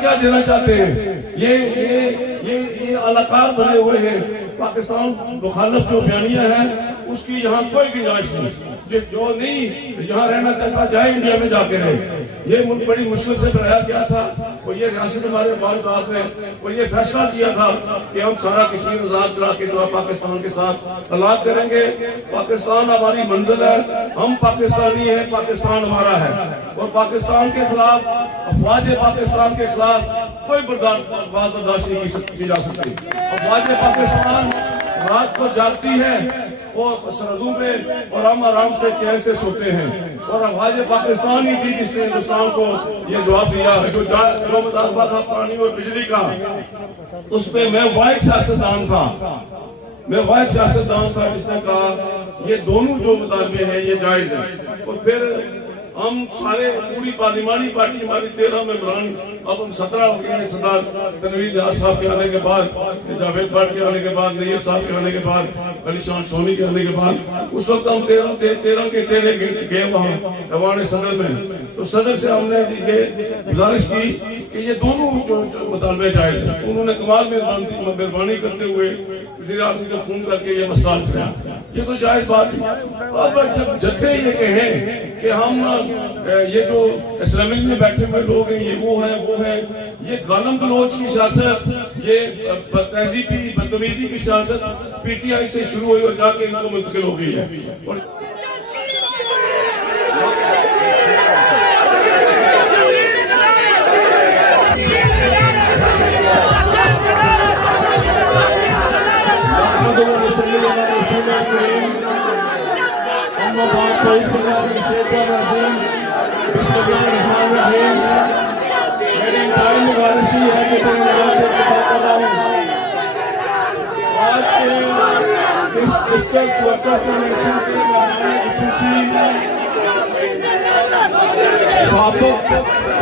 क्या देना चाहते हैं? ये अलाकार बने हुए हैं। पाकिस्तान मुखालफ जो बयानियां हैं उसकी यहाँ कोई गुंजाइश नहीं। जो नहीं यहाँ रहना चाहता जाए इंडिया में जाके रहे। ये मुल्क बड़ी मुश्किल से बनाया गया था। और ये रियासत हमारे बालदाद ने और ये फैसला किया था कि हम सारा कश्मीर आजाद करा के जो पाकिस्तान के साथ तलाक करेंगे। पाकिस्तान हमारी मंजिल है, हम पाकिस्तानी हैं, पाकिस्तान हमारा है। और पाकिस्तान के खिलाफ, अफवाज पाकिस्तान के खिलाफ कोई बर्दाश्त नहीं की जा सकती। अफवाज पाकिस्तान रात को जागती है और सरहदों में और हम आराम से चैन से सोते हैं। और अफवाज पाकिस्तान ही थी जिसने हिंदुस्तान को ये जवाब दिया है। जो मुतालबा था पानी और बिजली का, उस पे मैं वाहिद सियासतदान था, जिसने कहा ये दोनों जो मुतालबे हैं ये जायज है। और फिर हम सारे पूरी पार्लिमानी पार्टी हमारी 13 मेंबरान, अब हम 17 हो गए हैं। सरदार तनवीर नियाज़ साहब के आने के बाद, जावेद भट्ट के आने के बाद, नैयर साहब के आने के बाद, अली शान सोनी के आने के बाद, उस वक्त हम 13 गए वहाँ रवान सदर में। तो सदर से हमने ये गुजारिश की कि ये दोनों जो मुतालबे जायज है। उन्होंने कमाल मेहरबानी करते हुए वज़ीर आज़म को फोन करके ये मसला उठाया। ये तो जायज बात है। अब जब जत्थे ये कहें कि हम ये जो इस्लामिस्ट में बैठे हुए लोग हैं ये वो है, ये गालम गलोच की सियासत, ये तहजीबी बदतमीजी की सियासत पीटीआई से शुरू हुई और जाके इनको मुंतकिल हो गई है। और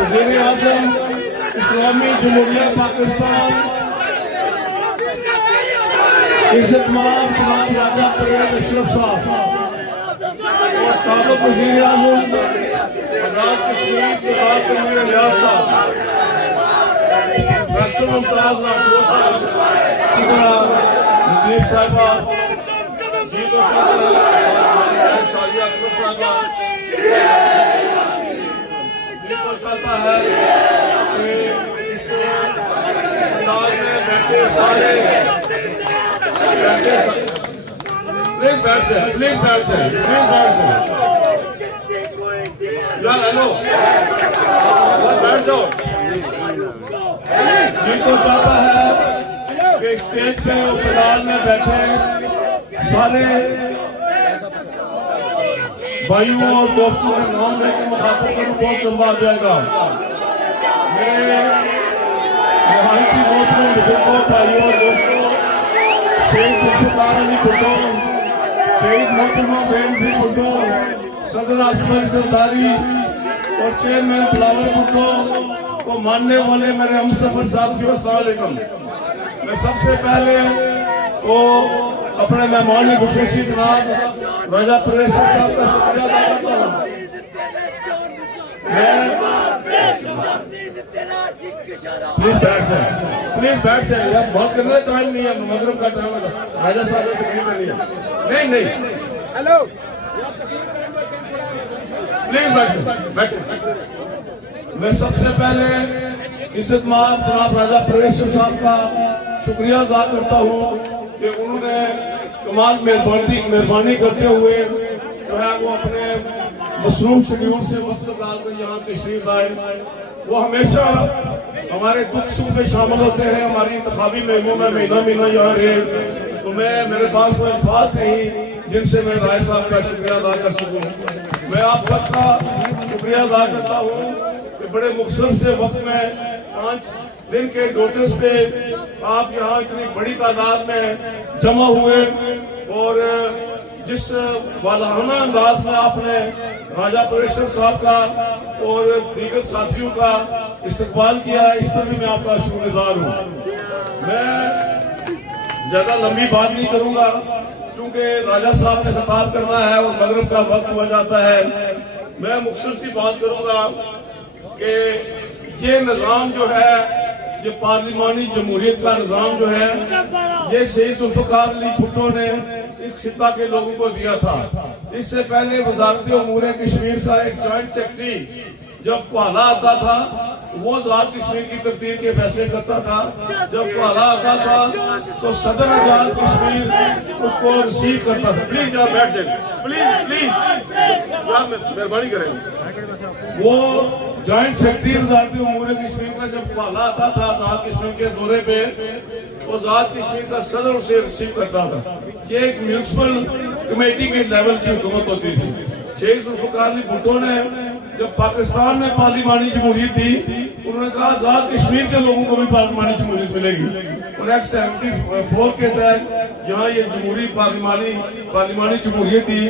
वज़ीर आज़म इस्लामी जमहूरिया पाकिस्तान इज़्ज़त-माब जनाब राजा परवेज़ अशरफ साहब और साबिक़ वज़ीर आज़म आज़ाद कश्मीर सरदार तनवीर नियाज़ साहब, फैसल मुमताज़ नाज़र साहब, नज़ीर साहिबा, शादिया अकबर साहिबा, चाहता है कि इस अंदाज में बैठे सारे प्लीज बैठ जाए यार, हेलो बैठ जाओ। जी को चाहता है कि स्टेज पे और पंडाल में बैठे सारे भाइयों और दोस्तों के नाम लेके मुखातिब को बहुत लंबा आ जाएगा। मेरे यहाँ की मोहतरम बुजुर्गों, भाइयों और दोस्तों, शहीद जुल्फ़िकार अली भुट्टो, शहीद मोहतरमा बेन सिंह भुट्टो, सदर आसमानी सरदारी और चेयरमैन बिलावल भुट्टो को मानने वाले मेरे हमसफर साहब की अस्सलाम वालेकुम। मैं सबसे पहले तो अपने मेहमान खुसूसी जनाब राजा परवेज़ साहब का शुक्रिया अदा करता हूँ। प्लीज बैठ जाए यार, बहुत करने टाइम नहीं है, मगरिब का टाइम है। राजा साहब से तकलीफ नहीं, हेलो प्लीज बैठे। मैं सबसे पहले इज़्ज़त-माब जनाब राजा परवेज़ साहब का शुक्रिया अदा करता हूँ कि उन्होंने कमाल मेहरबानी करते हुए जो है वो अपने मसरूफ शेड्यूल से वक्त डालकर यहाँ तशरीफ लाए। वो हमेशा हमारे दुख सुख में शामिल होते हैं, हमारी इंतखाबी मुहिमों में महीना यहाँ रहे। तो मेरे पास वो अल्फाज नहीं जिनसे मैं राय साहब का शुक्रिया अदा कर सकूँ। मैं आप सबका शुक्रिया अदा करता हूँ कि बड़े मुख्तसर से वक्त में 5 दिन के नोटिस पे आप यहाँ इतनी बड़ी तादाद में जमा हुए और जिस वालाना अंदाज में आपने राजा परवेज़ साहब का और दीगर साथियों का इस्तकबाल किया है, इस पर भी मैं आपका शुक्रगुजार हूँ। मैं ज्यादा लंबी बात नहीं करूंगा क्योंकि राजा साहब ने खिताब करना है और मगरिब का वक्त हो जाता है। मैं मुख्तसर सी बात करूंगा कि ये निज़ाम जो है, ये पार्लिमानी जमहूरियत का निज़ाम जो है, ये शहीद जुल्फ़िकार अली भुट्टो ने इस खिता के लोगों को दिया था। इससे पहले वज़ारत उमूर कश्मीर का एक जॉइंट सेक्रेटरी जब कोहाला आता था, वो आजाद कश्मीर की तकदीर के फैसले करता था। जब कोहाला आता था तो सदर आजाद कश्मीर उसको रिसीव करता था। प्लीज आप बैठ जाइए, प्लीज प्लीज यार, मेहरबानी करेंगे। वो जॉइंट सेक्रेटरी वज़ारत उमूर कश्मीर का जब कोहाला आता था आजाद कश्मीर के दौरे पे, वो आजाद कश्मीर का सदर उसे रिसीव करता था। ये एक म्यूनिसिपल कमेटी के लेवल की हुकूमत होती थी। शहीद जुल्फ़िकार अली भुट्टो ने जब पाकिस्तान में पार्लिमानी जमहूरियत दी, उन्होंने कहा आजाद कश्मीर के लोगों को भी पार्लिमानी जमहूरियत मिलेगी। और एक्ट 74 के तहत यहाँ ये पार्लिमानी जमहूरियत दी।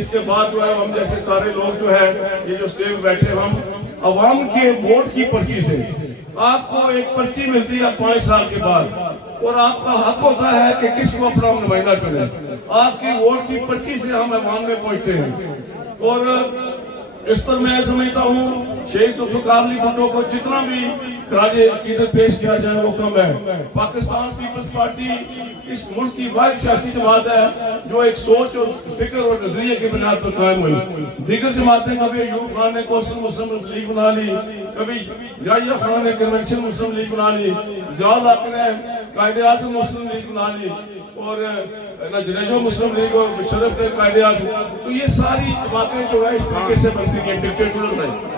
इसके बाद जो है हम जैसे सारे लोग जो है, ये जो स्टेज बैठे, हम अवाम के वोट की पर्ची से, आपको एक पर्ची मिलती है 5 साल के बाद, और आपका हक होता है कि किसको अपना नुमाइंदा चुने। आपकी वोट की पर्ची से हम अवाम में पहुंचते हैं। और इस पर मैं समझता हूँ शहीद जुल्फ़िकार अली भुट्टो को जितना भी खराजे अकीदत पेश किया जाए वो कम है। पाकिस्तान पीपल्स पार्टी इस मुल्क की वाहिद सियासी जमात है जो एक सोच और फिक्र और नजरिए की बुनियाद पर कायम हुई। दीगर जमातें, कभी अयूब खान ने कौशल मुस्लिम लीग बना ली, कभी याहिया खान ने कन्वेंशन मुस्लिम लीग बना ली, ज़ियाउल हक ने कायदे-ए-आज़म मुस्लिम लीग बना ली, और नजरेजो मुस्लिम लीग और मुशर्रफ ने कायदे-ए-आज़म। तो ये सारी जमातें जो है इस तरीके से बनती हैं, डिक्टेटरल नहीं।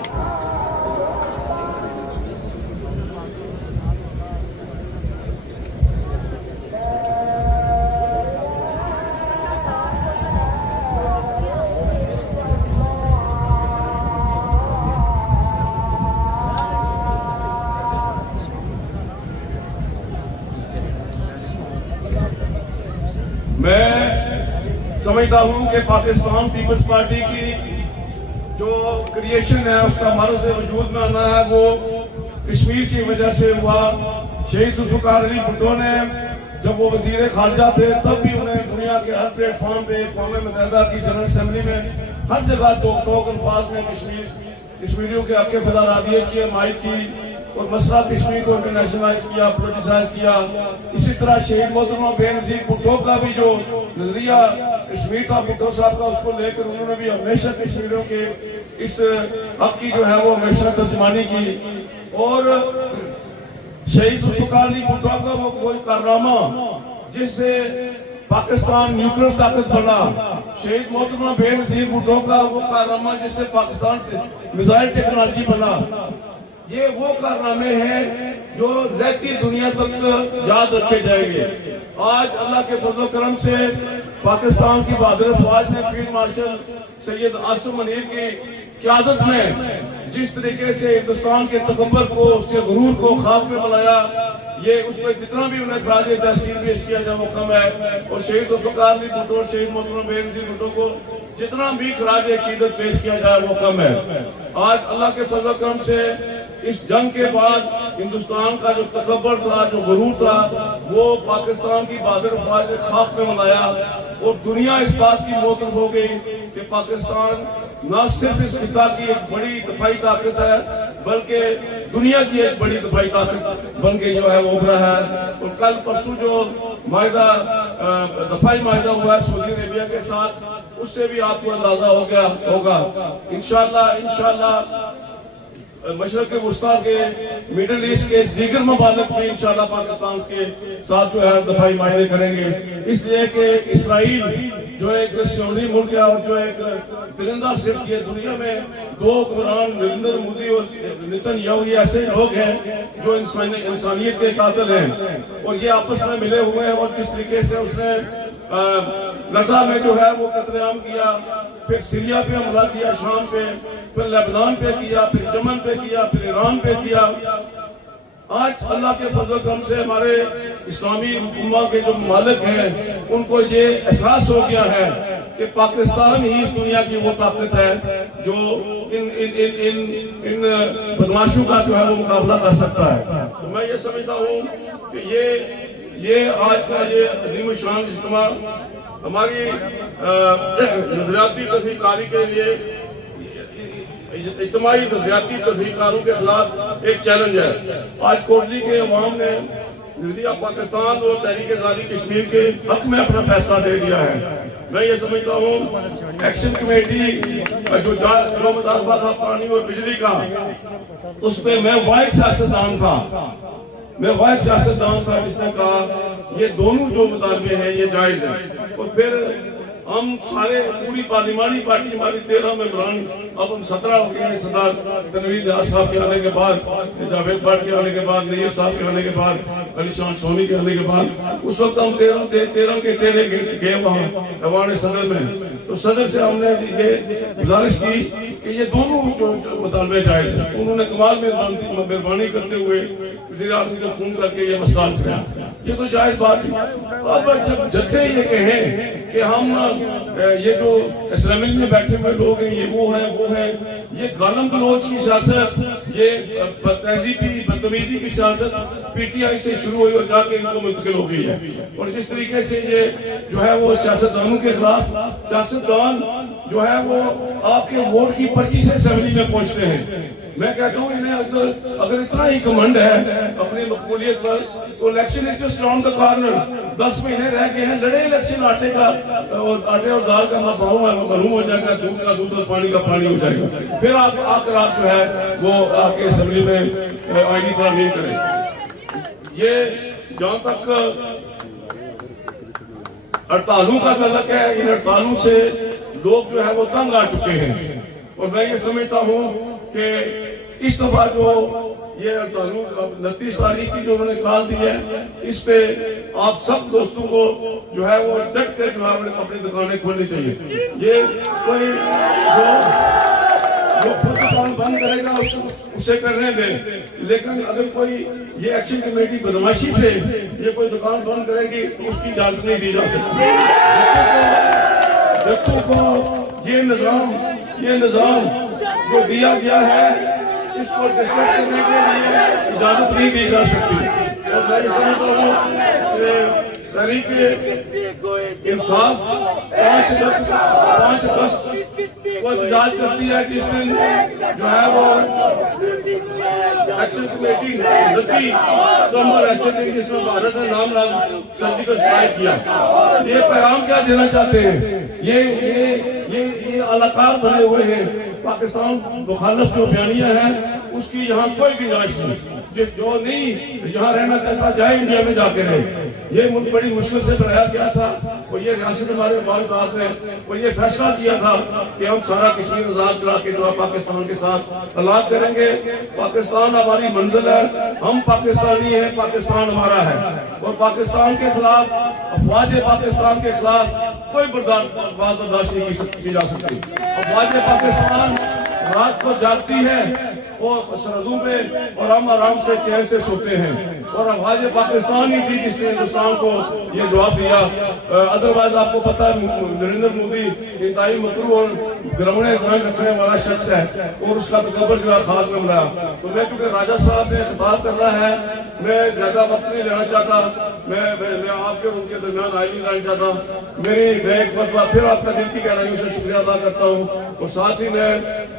मैं समझता हूं कि पाकिस्तान पीपल्स पार्टी की जो क्रिएशन है, उसका मर्ज वजूद में आना है, वो कश्मीर की वजह से हुआ। शहीद जुल्फ़िकार अली भुट्टो ने जब वो वजीर खारजा थे, तब भी उन्हें दुनिया के हर प्लेटफॉर्म पे, अक़वाम मुत्तहिदा की जनरल असम्बली में हर जगह टोक अल्फाज में कश्मीरियों के हक़ फ़दारादियत की हमायत की और मसला कश्मीर को इंटरनेशनलाइज किया, पोलिटिसाइज किया। इसी तरह शहीद मोहतरमा बेनज़ीर भुट्टो का भी जो नजरिया कश्मीर का, भुट्टो साहब का, उसको लेकर उन्होंने भी हमेशा कश्मीरियों के इस हक की जो है वो हमेशा तर्जमानी की। और शहीद जुल्फ़िकार अली भुट्टो का वो कोई कारनामा जिससे पाकिस्तान न्यूक्लियर ताकत बना, शहीद मोहतरमा बेनज़ीर भुट्टो का वो कारनामा जिससे पाकिस्तान मिसाइल टेक्नोलॉजी बना, ये वो कारनामे हैं जो रहती दुनिया तक याद रखे जाएंगे। आज अल्लाह के फजल करम से पाकिस्तान की बहादुर फौज ने फील्ड मार्शल सैयद आसिम मुनीर की क़यादत में जिस तरीके से हिंदुस्तान के तकब्बर को, उसके गुरूर को खाक में बुलाया, ये उस पर जितना भी उन्हें खराज तहसीन पेश किया जाए वो कम है। और शहीद जुल्फ़िकार अली भुट्टो और शहीद मोहतरमा बेनज़ीर भुट्टो को जितना भी खराज अकीदत पेश किया जाए वो कम है। आज अल्लाह के फजल करम से इस जंग के बाद हिंदुस्तान का जो तकब्बर था, जो गुरूर था, वो पाकिस्तान की बहादुर फौज ने खाक में मनाया। और दुनिया इस बात की मोतरफ हो गई कि पाकिस्तान न सिर्फ इस खिता की एक बड़ी दफाई ताकत है, बल्कि दुनिया की एक बड़ी दफाई ताकत बन के जो है वो उभरा है। और कल परसों जो माहिदा दफाई माहिदा हुआ है सऊदी अरेबिया के साथ, उससे भी आपको अंदाजा हो गया होगा। इंशाल्लाह मशरक़ वुस्ता के, मिडिल ईस्ट के दीगर ममालिक में इंशाल्लाह पाकिस्तान के साथ जो है दफाई मायने करेंगे। इसलिए कि इसराइल जो एक सियोनी मुल्क है और जो एक दरिंदा सिर्फ ये दुनिया में दो हुक्मरान नरेंद्र मोदी और नेतन्याहू ये ऐसे लोग हैं जो इंसानियत के कातिल हैं और ये आपस में मिले हुए हैं। और जिस तरीके से उसने गजा में जो है वो कत्लेआम किया, फिर सीरिया पे हमला किया, शाम पे, फिर लेबनान पे किया, फिर यमन पे किया, फिर ईरान पे किया। आज अल्लाह के फजल करम से हमारे इस्लामी उम्मा के जो मालिक हैं उनको ये एहसास हो गया है कि पाकिस्तान ही इस दुनिया की वो ताकत है जो इन बदमाशों का जो है वो मुकाबला कर सकता है। तो मैं ये समझता हूँ कि ये आज का ये अजीम शान इज्तिमा हमारी नजरियाती तहकीकारी के लिए, इज्तिमाई नजरियाती तहकीकारों के खिलाफ एक चैलेंज है। आज कोटली के अवाम ने इंडिया पाकिस्तान और तहरीक आज़ादी कश्मीर के हक में अपना फैसला दे दिया है। मैं ये समझता हूँ एक्शन कमेटी जो मुतालबा था पानी और बिजली का, उस पर मैं वाहिद सियासतदान था जिसने कहा ये दोनों जो मुतालबे हैं ये जायज है। और फिर हम सारे पूरी पार्लिमानी पार्टी हमारी 13 मेंबरान, अब हम 17 हो गए हैं। सरदार तनवीर नियाज़ साहब के आने के बाद, जावेद भट्ट के आने के बाद, नैय्यर साहब के आने के बाद, अली शान सोनी के आने के बाद, उस वक्त हम 13 के 13 गए वहाँ ऐवान सदर में। तो सदर से हमने ये गुजारिश की कि ये दोनों जो मुतालबे जायज है। उन्होंने कमाल मेहरबानी करते हुए वज़ीर आज़म को फोन करके ये मसला उठाया। ये तो जायज बात है। अब जब जत्थे ये कहें कि हम ये जो असेंबली में बैठे हुए लोग हैं ये वो है, ये गालम गलोच की सियासत, ये तहजीबी बदतमीजी की सियासत पीटीआई से शुरू हुई और जाके इनको मुंतकिल हो गई है। और जिस तरीके से ये जो है वो सियासतदानों के खिलाफ, सियासतदान जो है वो आपके वोट की पर्ची से असेंबली में पहुंचते हैं। मैं कहता हूँ इन्हें अगर इतना ही घमंड है अपनी मकबूलियत पर, तो election is just round the corner. 10 महीने रह गए हैं, लड़े इलेक्शन। आटे और दाल का मालूम हो जाएगा, दूध का दूध और पानी का पानी हो जाएगा। फिर आप आकर आप जो है वो आके असेंबली में आईडी पर नहीं करें। ये जहाँ तक हड़तालों का तल्लुक है, इन हड़तालों से लोग जो है वो तंग आ चुके हैं। और मैं ये समझता हूँ कि इस दफा जो ये 29 तारीख की जो उन्होंने कॉल दी है, इस पे आप सब दोस्तों को जो है वो डट कर जो है अपनी दुकानें खोलनी चाहिए। ये कोई जो खुद दुकान बंद करेगा उसे करने दें, लेकिन अगर कोई ये एक्शन कमेटी बदमाशी से ये कोई दुकान बंद करेगी तो उसकी इजाजत नहीं दी जा सकती। जब को ये निजाम जो दिया गया है इसको डिस्टर्ब करने के लिए इजाजत नहीं दी जा सकती। और मैं समझता हूँ तहरीक इंसाफ 5 अगस्त को एहतजाज करती है, जिस दिन जो है वो एक्शन कमेटी नती सितंबर ऐसे दिन जिसमें भारत ने नाम सर्जिकल स्ट्राइक किया। ये पैगाम क्या देना चाहते हैं? ये अलाकार बने हुए हैं। पाकिस्तान मुखालिफ जो बयानियां हैं उसकी यहाँ कोई गुंजाइश नहीं। जो नहीं यहाँ रहना चाहता जाए इंडिया में जाके रहे। ये मुल्क बड़ी मुश्किल से बनाया गया था और ये रियासत हमारे बालदाद ने और ये फैसला किया था कि हम सारा कश्मीर आजाद करा के जो पाकिस्तान के साथ तलाक करेंगे। पाकिस्तान हमारी मंजिल है, हम पाकिस्तानी हैं, पाकिस्तान हमारा है। और पाकिस्तान के खिलाफ, अफवाज पाकिस्तान के खिलाफ कोई बर्दाश्त नहीं की जा सकती। अफवाज पाकिस्तान रात को जागती है और सरहदों पे और हम आराम से चैन से सोते हैं। और अफवाज पाकिस्तान ही थी जिसने हिंदुस्तान को ये जवाब दिया। अदरवाइज आपको पता है नरेंद्र मोदी इंतहाई मकरू और ग्रमणे जहन रखने वाला शख्स है और उसका तकबर जो है खाक में बनाया। तो मैं चूंकि राजा साहब ने खिताब करना है, मैं ज्यादा वक्त नहीं लेना चाहता। मैं आपके उनके दरमियान आई नहीं रहना चाहता। मैं एक बार फिर आपका दिल की गहराइयों से शुक्रिया अदा करता हूँ। और साथ ही मैं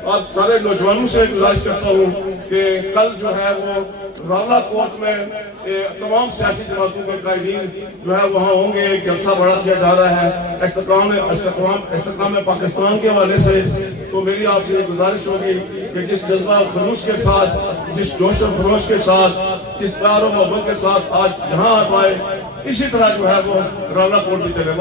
आप सारे नौजवानों से गुजारिश करता हूँ कि कल जो है वो राला कोर्ट में तमाम सियासी जमातों के कायदीन जो है वहाँ होंगे। जलसा बड़ा किया जा रहा है इस्तेकाम पाकिस्तान के हवाले से। तो मेरी आपसे गुजारिश होगी कि जिस जज्बा खलूस के साथ, जिस जोश और खरोश के साथ, जिस प्यार और मोहब्बत के साथ आज यहाँ आ पाए, इसी तरह जो है वो राला कोर्ट भी चले।